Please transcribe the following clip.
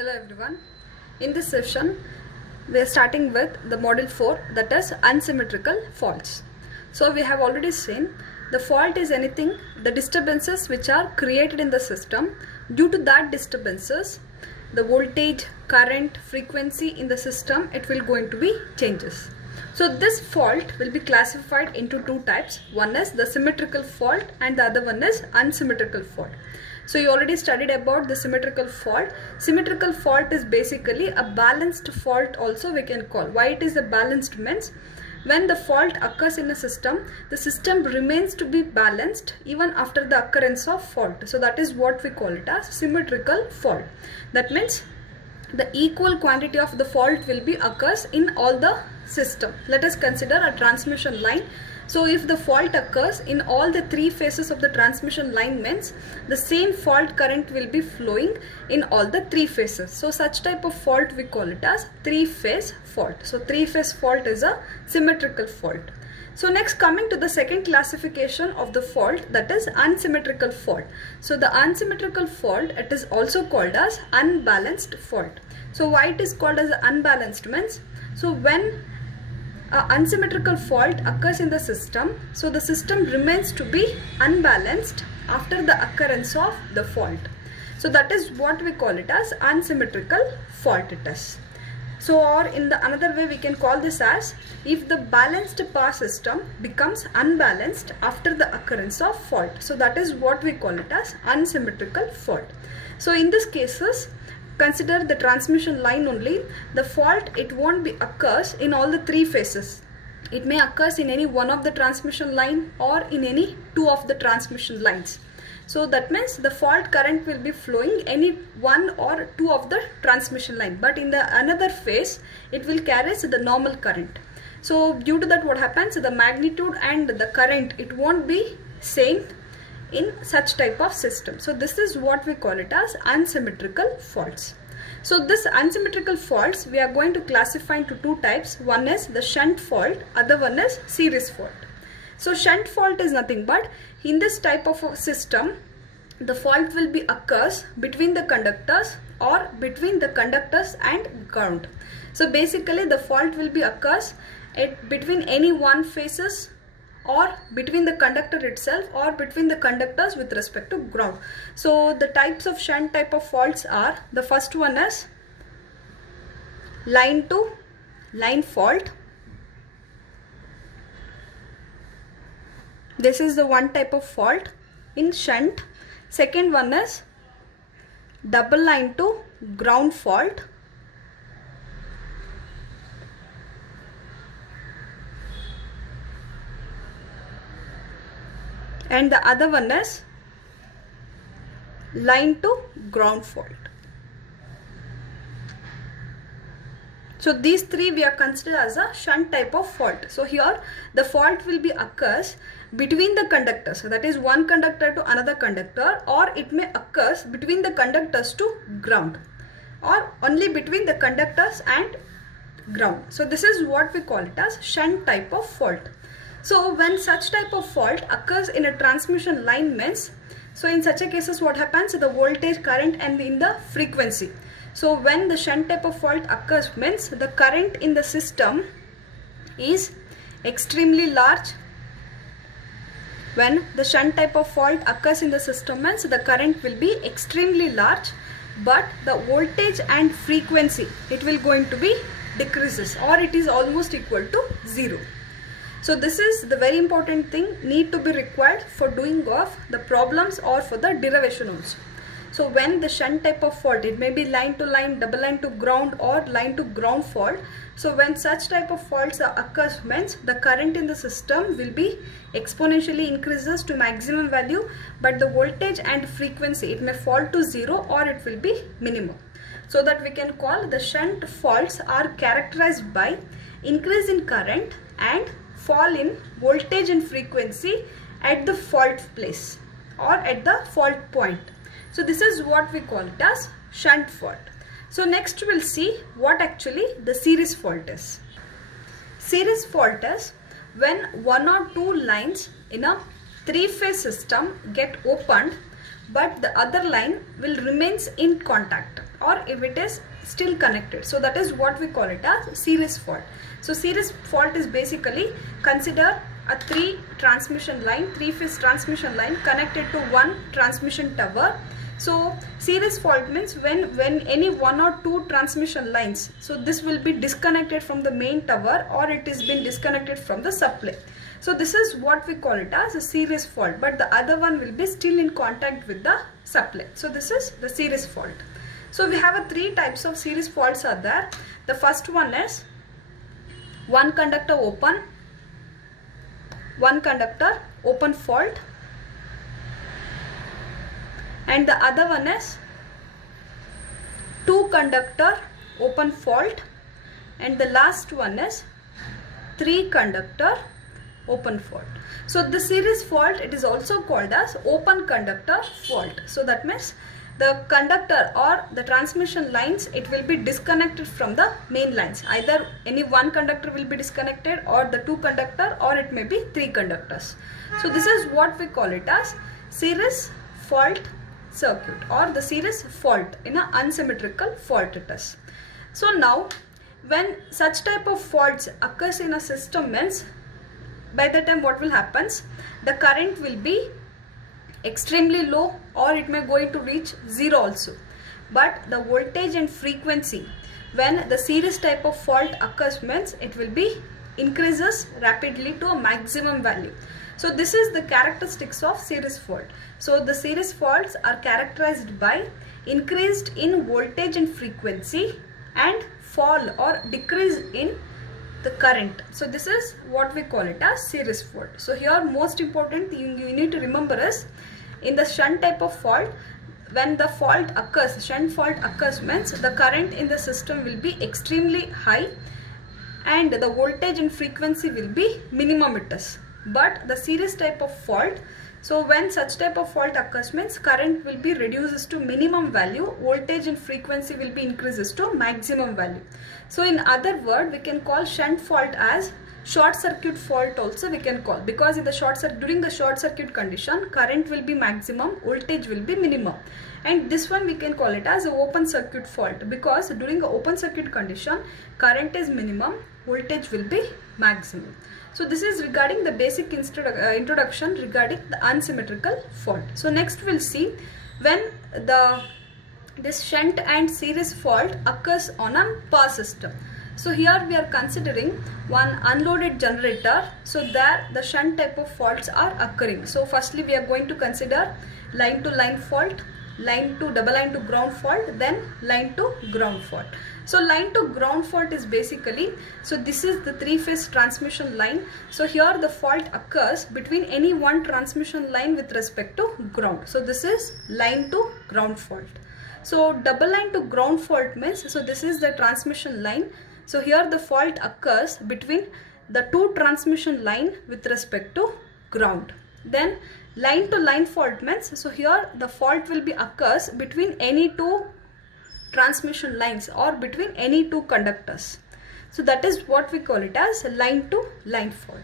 Hello everyone. In this session, we are starting with the module 4, that is unsymmetrical faults. So we have already seen the fault is anything, the disturbances which are created in the system. Due to that disturbances, the voltage, current, frequency in the system, it will going to be changes. So this fault will be classified into two types. One is the symmetrical fault and the other one is unsymmetrical fault. So you already studied about the symmetrical fault. Symmetrical fault is basically a balanced fault also we can call. Why it is a balanced means when the fault occurs in a system, the system remains to be balanced even after the occurrence of fault. So that is what we call it as symmetrical fault. That means the equal quantity of the fault will be occurs in all the system. Let us consider a transmission line. So if the fault occurs in all the three phases of the transmission line means the same fault current will be flowing in all the three phases. So such type of fault we call it as three-phase fault. So three-phase fault is a symmetrical fault. So next, coming to the second classification of the fault, that is unsymmetrical fault. So the unsymmetrical fault, it is also called as unbalanced fault. So why it is called as unbalanced means, so when unsymmetrical fault occurs in the system, so the system remains to be unbalanced after the occurrence of the fault. So that is what we call it as unsymmetrical fault it is. So or in the another way we can call this as if the balanced power system becomes unbalanced after the occurrence of fault. So that is what we call it as unsymmetrical fault. So in these cases, consider the transmission line only. The fault, it won't be occurs in all the three phases. It may occurs in any one of the transmission line or in any two of the transmission lines. So that means the fault current will be flowing any one or two of the transmission line, but in the another phase it will carry the normal current. So due to that, what happens, the magnitude and the current, it won't be same in such type of system. So this is what we call it as unsymmetrical faults. So this unsymmetrical faults we are going to classify into two types. One is the shunt fault, other one is series fault. So shunt fault is nothing but in this type of a system, the fault will be occurs between the conductors or between the conductors and ground. So basically the fault will be occurs between any one phases or between the conductor itself or between the conductors with respect to ground. So the types of shunt type of faults are, the first one is line to line fault. This is the one type of fault in shunt. Second one is double line to ground fault. And the other one is line to ground fault. So these three we are considered as a shunt type of fault. So here the fault will be occurs between the conductors. So that is one conductor to another conductor, or it may occurs between the conductors to ground, or only between the conductors and ground. So this is what we call it as shunt type of fault. So when such type of fault occurs in a transmission line means, so in such a cases what happens, the voltage, current and in the frequency. So when the shunt type of fault occurs means the current in the system is extremely large. When the shunt type of fault occurs in the system means the current will be extremely large, but the voltage and frequency, it will going to be decreases or it is almost equal to 0. So this is the very important thing need to be required for doing of the problems or for the derivation also. So when the shunt type of fault, it may be line to line, double line to ground or line to ground fault. So when such type of faults occurs means the current in the system will be exponentially increases to maximum value, but the voltage and frequency, it may fall to 0 or it will be minimum. So that we can call the shunt faults are characterized by increase in current and fall in voltage and frequency at the fault place or at the fault point. So this is what we call it as shunt fault. So next we'll see what actually the series fault is. Series fault is when one or two lines in a three-phase system get opened but the other line will remains in contact. or if it is still connected. So that is what we call it as series fault. So series fault is basically, consider a three-phase transmission line connected to one transmission tower. So series fault means when any one or two transmission lines, so this will be disconnected from the main tower or it is been disconnected from the supply. So this is what we call it as a series fault, but the other one will be still in contact with the supply. So this is the series fault. So we have three types of series faults are there. The first one is one conductor open fault, and the other one is two conductor open fault, and the last one is three conductor open fault. So the series fault, it is also called as open conductor fault. So that means the conductor or the transmission lines, it will be disconnected from the main lines. Either any one conductor will be disconnected, or the two conductor, or it may be three conductors. So this is what we call it as series fault circuit, or the series fault in an unsymmetrical fault it is. So now when such type of faults occurs in a system means, by the time what will happens, the current will be extremely low or it may going to reach zero also, but the voltage and frequency when the series type of fault occurs means it will be increases rapidly to a maximum value. So this is the characteristics of series fault. So the series faults are characterized by increased in voltage and frequency and fall or decrease in the current. So this is what we call it as series fault. So here most important thing you need to remember is, in the shunt type of fault, when the fault occurs, shunt fault occurs means the current in the system will be extremely high and the voltage and frequency will be minimum it is. But the series type of fault, so when such type of fault occurs means current will be reduces to minimum value, voltage and frequency will be increases to maximum value. So in other word, we can call shunt fault as short circuit fault also we can call, because in the during the short circuit condition, current will be maximum, voltage will be minimum, and this one we can call it as a open circuit fault, because during the open circuit condition, current is minimum, voltage will be maximum. So this is regarding the basic introduction regarding the unsymmetrical fault. So next we'll see when this shunt and series fault occurs on a power system. So here we are considering one unloaded generator. So there the shunt type of faults are occurring. So firstly we are going to consider line to line fault, double line to ground fault, then line to ground fault. So line to ground fault is basically, so this is the three-phase transmission line. So here the fault occurs between any one transmission line with respect to ground. So this is line to ground fault. So double line to ground fault means, so this is the transmission line. So here the fault occurs between the two transmission line with respect to ground. Then line to line fault means, so here the fault will be occurs between any two transmission lines or between any two conductors. So that is what we call it as line to line fault.